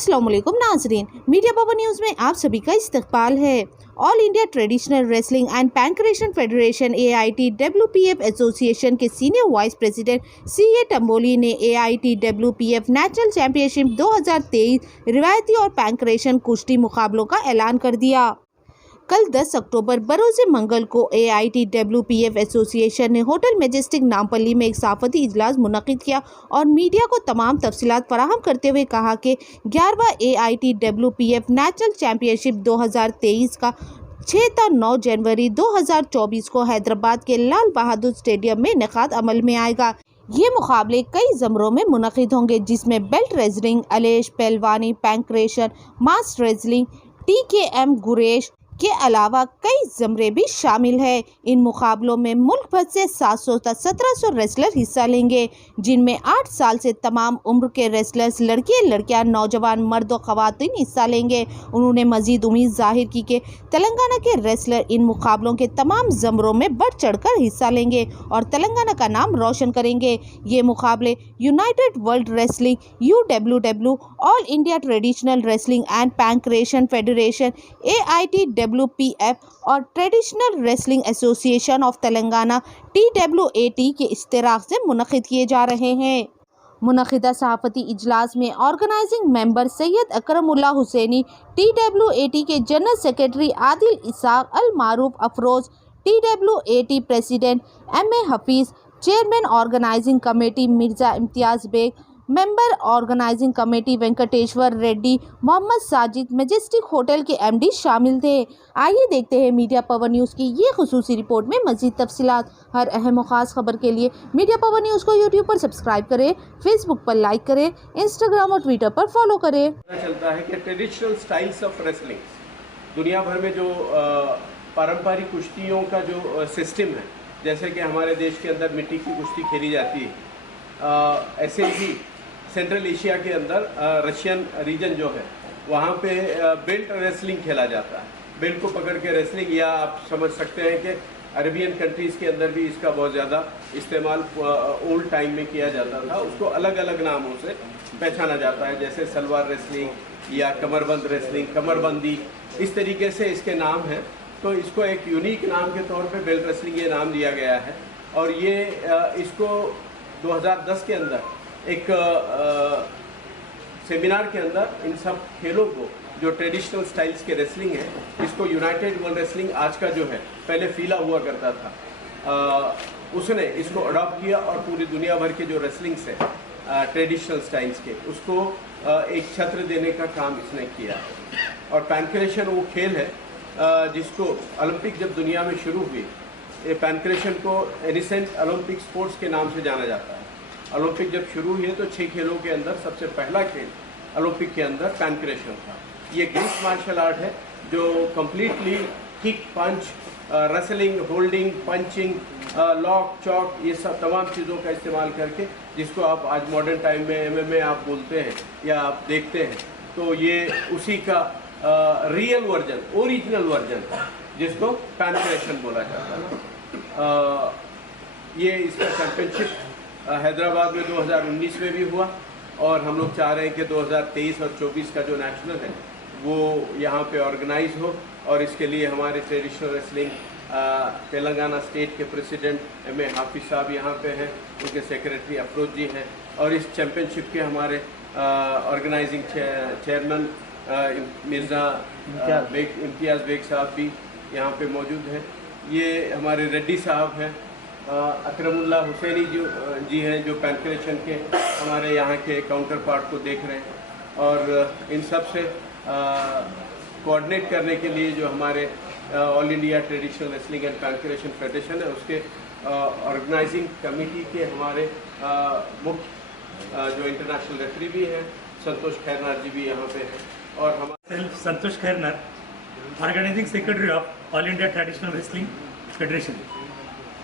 अस्सलाम वालेकुम नाजरीन, मीडिया पावर न्यूज़ में आप सभी का इस्तकबाल है। All India traditional wrestling and pankration federation AITWPF association के senior vice president CA Tamboli ने AITWPF नेशनल चैंपियनशिप 2023 रिवायती और पैंक्रेशन कुश्ती मुकाबलों का ऐलान कर दिया। कल 10 अक्टूबर बरोज़ मंगल को AITWPF एसोसिएशन ने होटल मैजेस्टिक नामपल्ली में एक सहाफ़ती इजलास मुनक़िद किया और मीडिया को तमाम तफसीलात फराहम करते हुए कहा कि 11वां AITWPF नेशनल चैम्पियनशिप 2023 का 6 से 9 जनवरी 2024 को हैदराबाद के लाल बहादुर स्टेडियम में इनेकाद अमल में आएगा। ये मुकाबले कई ज़मरों में मुनक़िद होंगे, जिसमें बेल्ट रेसलिंग, अलेश पहलवानी, पैंक्रेशन, मास रेसलिंग, TKM गुरेश के अलावा कई ज़मरे भी शामिल हैं। इन मुकाबलों में मुल्क भर से 700 से 1700 रेसलर हिस्सा लेंगे, जिनमें 8 साल से तमाम उम्र के रेसलर्स, लड़कियां, नौजवान, मर्द और ख़वातीन हिस्सा लेंगे। उन्होंने मज़ीद उम्मीद जाहिर की कि तेलंगाना के रेसलर इन मुकाबलों के तमाम ज़मरों में बढ़ चढ़कर हिस्सा लेंगे और तेलंगाना का नाम रोशन करेंगे। ये मुकाबले United World Wrestling UWW, all India traditional wrestling and pankration federation AITWPF और traditional wrestling association of Telangana TWAT के इश्तिराक से मुनक़िद किए जा रहे हैं। मुनक़िदा सहाफ़ती इजलास में organising member Syed Akramullah Hussaini, TWAT के general secretary Adil Isaq Al Maroof Afroz, TWAT president MA Hafeez, chairman organising committee Mirza Imtiaz Baig, member organising committee Venkateshwar Reddy, Mohammed Sajid, Majestic hotel के MD शामिल थे। आइए देखते हैं मीडिया पावर न्यूज़ की ये खुसूसी रिपोर्ट में मज़ीद तफसीलात। हर अहम और ख़ास खबर के लिए मीडिया पावर न्यूज़ को यूट्यूब पर सब्सक्राइब करें, फेसबुक पर लाइक करें, इंस्टाग्राम और ट्विटर पर फॉलो करें। पता चलता है कि ट्रेडिशनल स्टाइल्स ऑफ रेसलिंग दुनिया भर में जो पारंपरिक कुश्तियों का जो सिस्टम है, जैसे कि हमारे देश के अंदर मिट्टी की कुश्ती खेली जाती है, ऐसे ही सेंट्रल एशिया के अंदर रशियन रीजन जो है वहाँ पे बेल्ट रेसलिंग खेला जाता है। बेल्ट को पकड़ के रेसलिंग, या आप समझ सकते हैं कि अरबियन कंट्रीज़ के अंदर भी इसका बहुत ज़्यादा इस्तेमाल ओल्ड टाइम में किया जाता था। उसको अलग अलग नामों से पहचाना जाता है, जैसे सलवार रेसलिंग या कमरबंद रेसलिंग, कमरबंदी, इस तरीके से इसके नाम हैं। तो इसको एक यूनिक नाम के तौर पे बेल्ट रेसलिंग ये नाम दिया गया है। और ये इसको 2010 के अंदर एक सेमिनार के अंदर इन सब खेलों को, जो ट्रेडिशनल स्टाइल्स के रेसलिंग है, इसको यूनाइटेड वर्ल्ड रेसलिंग आज का जो है, पहले फीला हुआ करता था, उसने इसको अडॉप्ट किया और पूरी दुनिया भर के जो रेसलिंग्स है ट्रेडिशनल स्टाइल्स के, उसको एक छत्र देने का काम इसने किया। और पैंक्रेशन वो खेल है जिसको ओलंपिक जब दुनिया में शुरू हुई, ये पैंक्रेशन को एनिसेंट ओलंपिक स्पोर्ट्स के नाम से जाना जाता है। ओलंपिक जब शुरू हुए तो 6 खेलों के अंदर सबसे पहला खेल ओलंपिक के अंदर पैंक्रेशन था। ये ग्रीक मार्शल आर्ट है जो completely kick, punch, wrestling, holding, punching, lock, choke, ये सब तमाम चीज़ों का इस्तेमाल करके, जिसको आप आज मॉडर्न टाइम में MMA आप बोलते हैं या आप देखते हैं, तो ये उसी का रियल वर्जन, ओरिजिनल वर्जन था, जिसको पैंक्रेशन बोला जाता है। ये इसका चैम्पियनशिप हैदराबाद में 2019 में भी हुआ और हम लोग चाह रहे हैं कि 2023 और 24 का जो नेशनल है वो यहाँ पे ऑर्गेनाइज हो। और इसके लिए हमारे ट्रेडिशनल रेसलिंग तेलंगाना स्टेट के प्रेसिडेंट MA हाफिज़ साहब यहाँ पे हैं, उनके सेक्रेटरी अफरोज जी हैं, और इस चैम्पियनशिप के हमारे organising chairman Mirza Imtiaz bag साहब भी यहाँ पे मौजूद हैं। ये हमारे रेड्डी साहब हैं, अकरमुल्लाह हुसैनी जी हैं, जो पैंक्रेशन के हमारे यहाँ के काउंटर पार्ट को देख रहे हैं। और इन सब से कोऑर्डिनेट करने के लिए जो हमारे all India traditional wrestling and pankration federation है, उसके ऑर्गेनाइजिंग कमेटी के हमारे मुख्य जो इंटरनेशनल रेफरी भी हैं, संतोष खैरनार जी भी यहाँ पे हैं। और हम Santosh Khairnar, organising secretary of all India traditional wrestling federation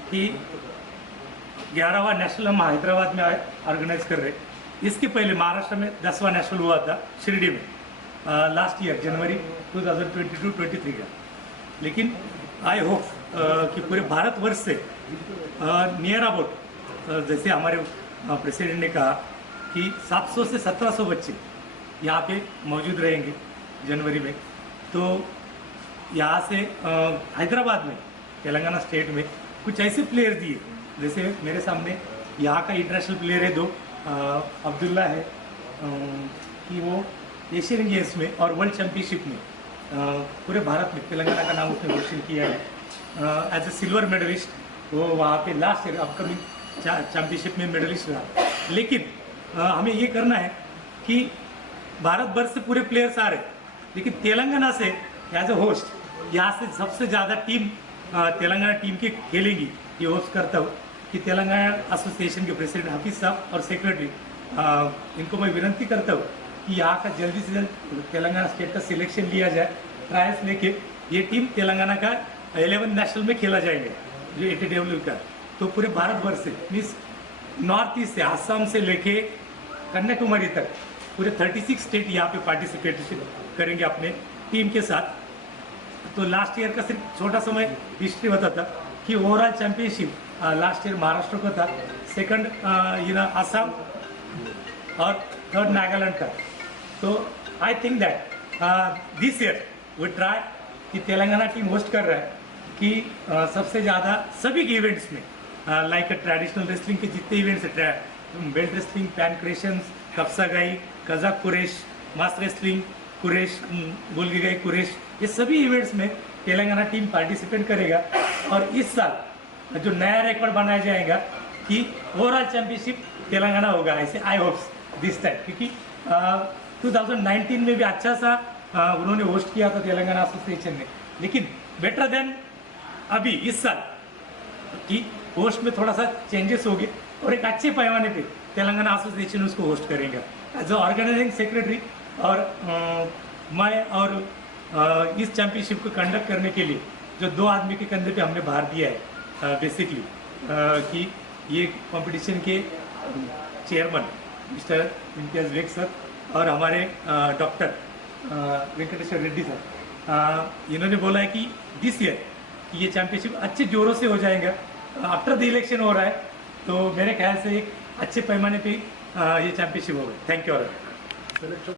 की 11वां नेशनल हम हैदराबाद में ऑर्गेनाइज कर रहे। इसके पहले महाराष्ट्र में 10वां नेशनल हुआ था शिरडी में लास्ट ईयर जनवरी 2022-23 का। लेकिन आई होप कि पूरे भारतवर्ष से नियर अबाउट, जैसे हमारे प्रेसिडेंट ने कहा कि 700 से 1700 बच्चे यहाँ पे मौजूद रहेंगे जनवरी में। तो यहाँ से हैदराबाद में, तेलंगाना स्टेट में कुछ ऐसे प्लेयर्स दिए, जैसे मेरे सामने यहाँ का इंटरनेशनल प्लेयर है 2, अब्दुल्ला है, कि वो एशियन गेम्स में और वर्ल्ड चैम्पियनशिप में पूरे भारत में तेलंगाना का नाम उसने रोशन किया है एज ए सिल्वर मेडलिस्ट। वो वहाँ पे लास्ट ईयर अपकमिंग चैम्पियनशिप में मेडलिस्ट रहा। लेकिन हमें ये करना है कि भारत भर से पूरे प्लेयर्स आ रहे, लेकिन तेलंगाना से एज ए होस्ट यहाँ से सबसे ज़्यादा टीम तेलंगाना टीम की खेलेंगी। ये होस्ट करता हूँ कि तेलंगाना एसोसिएशन के प्रेसिडेंट हाफिज साहब और सेक्रेटरी इनको मैं विनती करता हूँ कि यहाँ का जल्दी से जल्द तेलंगाना स्टेट का सिलेक्शन लिया जाए, ट्रायल्स लेके ये टीम तेलंगाना का 11 नेशनल में खेला जाएंगे जो ATW का। तो पूरे भारत भर से मीन्स नॉर्थ ईस्ट से आसाम से लेके कन्याकुमारी तक पूरे 36 स्टेट यहाँ पे पार्टिसिपेट करेंगे अपने टीम के साथ। तो लास्ट ईयर का सिर्फ छोटा समय हिस्ट्री बताता कि overall championship last year Maharashtra को था, सेकंड आसाम और थर्ड नागालैंड का। तो I think that this year वो ट्राई कि तेलंगाना टीम होस्ट कर रहा है कि सबसे ज़्यादा सभी इवेंट्स में लाइक ट्रेडिशनल रेसलिंग के जितने इवेंट्स है, बेल्ट रेसलिंग, पैनक्रेशंस, कप्सागाई, कजाक कुरेश, मास रेसलिंग कुरेश, गोलगीगाई कुरेश, ये सभी इवेंट्स में तेलंगाना टीम पार्टिसिपेट करेगा। और इस साल जो नया रिकॉर्ड बनाया जाएगा कि ओवरऑल चैंपियनशिप तेलंगाना होगा, ऐसे आई होप्स दिस टाइम, क्योंकि 2019 में भी अच्छा सा उन्होंने होस्ट किया था तेलंगाना एसोसिएशन ने, लेकिन बेटर देन अभी इस साल कि होस्ट में थोड़ा सा चेंजेस हो गए और एक अच्छे पैमाने पे तेलंगाना एसोसिएशन उसको होस्ट करेगा एज ऑर्गेनाइजिंग सेक्रेटरी। और मैं और इस चैंपियनशिप को कंडक्ट करने के लिए जो 2 आदमी के कंधे पे हमने भार दिया है बेसिकली कि ये कंपटीशन के chairman mister Imtiaz Baig sir और हमारे डॉक्टर वेंकटेश्वर रेड्डी सर, इन्होंने बोला है कि दिस ईयर ये चैंपियनशिप अच्छे जोरों से हो जाएगा। आफ्टर द इलेक्शन हो रहा है, तो मेरे ख्याल से एक अच्छे पैमाने पे ये चैंपियनशिप होगा। Thank you all.